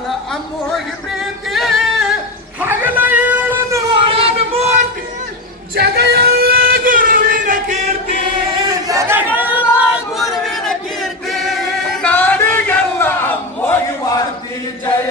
ಮ್ಯಾಲ ಅಮ್ಮೋಗಿ ಪ್ರೀತಿ ಹಗಲ ಏಳನ್ನು ಒಳದ ಮೂರ್ತಿ ಜಗ ಎಲ್ಲ ಗುರುವಿನ ಕೀರ್ತಿ ಗುರುವಿನ ಕೀರ್ತಿ ನಾಡಿಗೆಲ್ಲ ಅಮ್ಮೋಗಿ ಮಾಡ್ತಿ ಜಯ